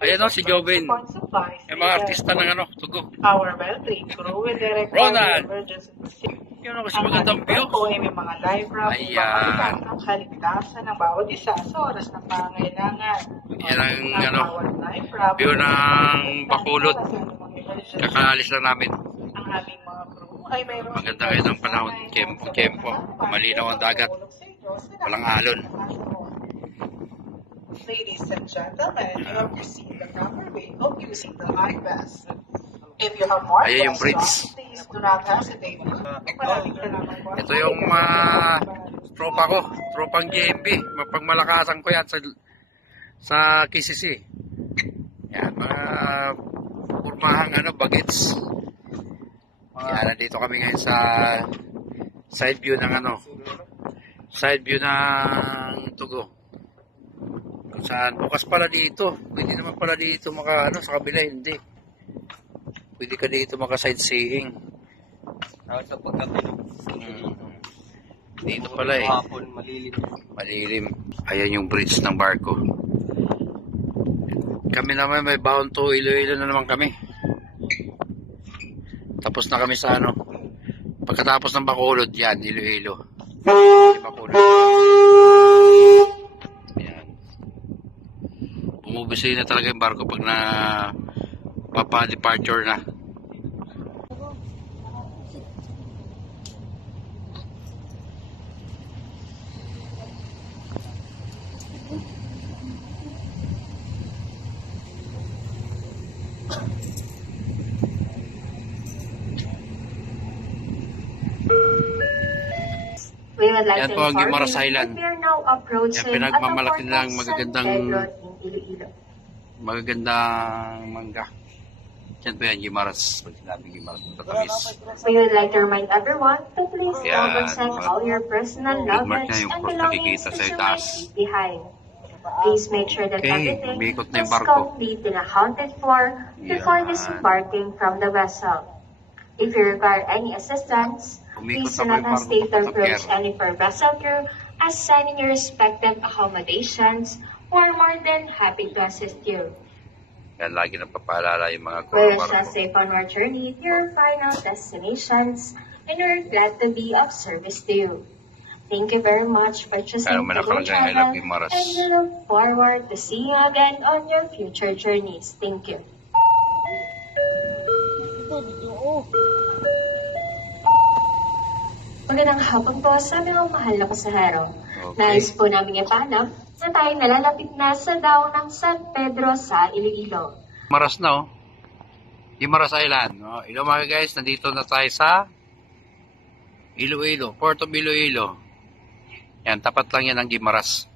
Ayan o, si Jovin. Yung mga artista ng ano, tugo. Our well-trained crew will direct Ronald! emergency. Yun o, kasi magandang view. Ang ating may mga live rap upang matiyak ang kaligtasan ng bawat isa sa oras ng pangailangan. Yan ang ano, view ng Bacolod. Kakaalis lang namin. Ang aming mga crew ay mayroon maganda kayo ng panahon. Kempo. Malinaw ang dagat. Walang alon. Ladies and gentlemen, you have received the proper way of using the live vest. If you have more Ayan yung bridge. please do not hesitate. Ito yung tropa ko. Tropang GMB. Mapagmalakasan ko yan sa KCC. Yan, mga purmahang bagets. Yan, nandito kami ngayon sa side view ng side view ng Tugo. Kung saan, bukas pala dito. Pwede naman pala dito sa kabila, hindi. Pwede ka dito maka-sightseeing. Sa pagkatulog. Dito pala eh. Malilim. Ayan yung bridge ng barko. Kami naman may bound to Iloilo na naman kami. Tapos na kami sa pagkatapos ng Bacolod, yan, Iloilo. Bacolod. Yan. Bumubisi na talaga yung barko pag papa-departure na. Yan po ang Guimaras Island. Yan pinagmamalaki nilang magagandang mangga. Yan po yan, Guimaras. Pag sinabi Guimaras, matamis. We would like to remind everyone to please check all your personal luggage and belongings to safety behind. Please make sure that everything is completely accounted for before disembarking from the vessel. If you require any assistance, please do not hesitate to approach any of our vessel crew assigning your respective accommodations. We're more than happy to assist you. Yan, lagi na papaalala yung mga We're just safe on our journey to your final destinations, and we're glad to be of service to you. Thank you very much for choosing Tugo Travel, and we look forward to seeing you again on your future journeys. Thank you. Magandang hapon po sa aming mahal na pasahero. Nais po namin ipaalam na tayo nalalapit na sa daw ng San Pedro sa Iloilo. Guimaras na Guimaras Island. Hello mga guys, nandito na tayo sa Iloilo, Port of Iloilo. Yan, tapat lang yan ang Guimaras.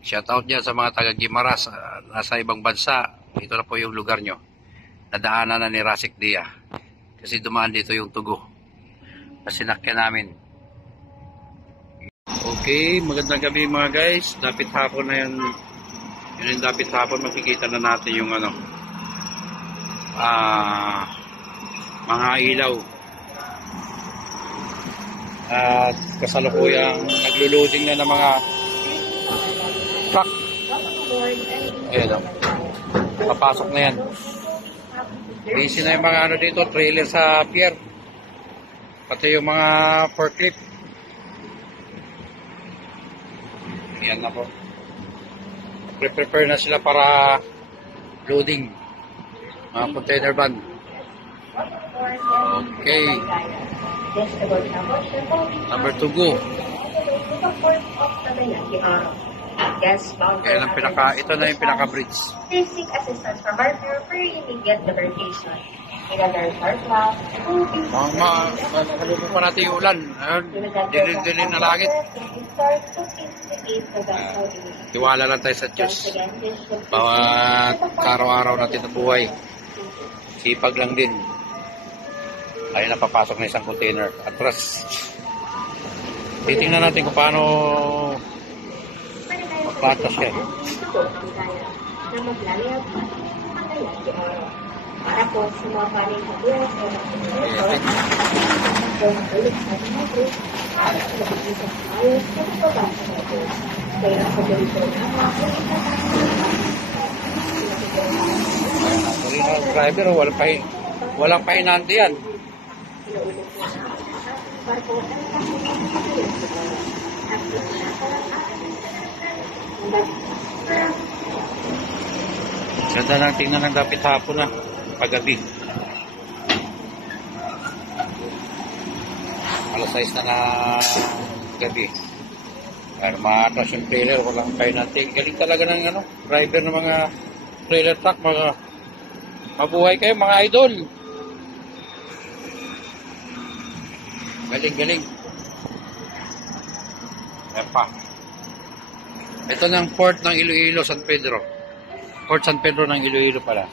Shout out dyan sa mga taga Guimaras, nasa ibang bansa. Ito na po yung lugar nyo. Nadaanan na ni Rasik Dia. Kasi dumaan dito yung Tugo. Sinakyan namin. Okay, magandang gabi mga guys. Dapit hapon na yan. Yun yung dapit hapon. Makikita na natin yung mga ilaw. At kasalukuyang nagluluting na ng mga truck. Ayan o. Papasok na yan. Busy na yung mga dito, trailer sa pier. Pati yung mga forklift. Yan na po. Prepare na sila para loading. Mga container van. Okay. Number 2 go. Ito na yung pinaka-bridge. Please seek assistance from our crew for your immediate debarkation. In a very short while, Makalubog pa natin yung ulan. Dilin na langit. Tiwala lang tayo sa Diyos. Bawat araw-araw natin na buhay. Sipag lang din. Ay napapasok na isang container. Atras. Titingnan natin kung paano magplatas siya. Para po sa mga paling kabuhay sa mga kabuhay sa mga Ayan, driver, walang pahinante yan. Ganda lang tingnan ng dapit hapon na, paggabi. Alas 6 na gabi. Pero maatas yung trailer, walang pahinante. Galing talaga ng driver ng mga trailer truck, mabuhay kayo mga idol. Galing. Ayan pa. Ito ng port ng Iloilo, San Pedro. Port San Pedro ng Iloilo pala.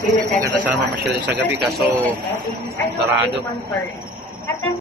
Ganda sana mamasyal sa gabi kaso sarado.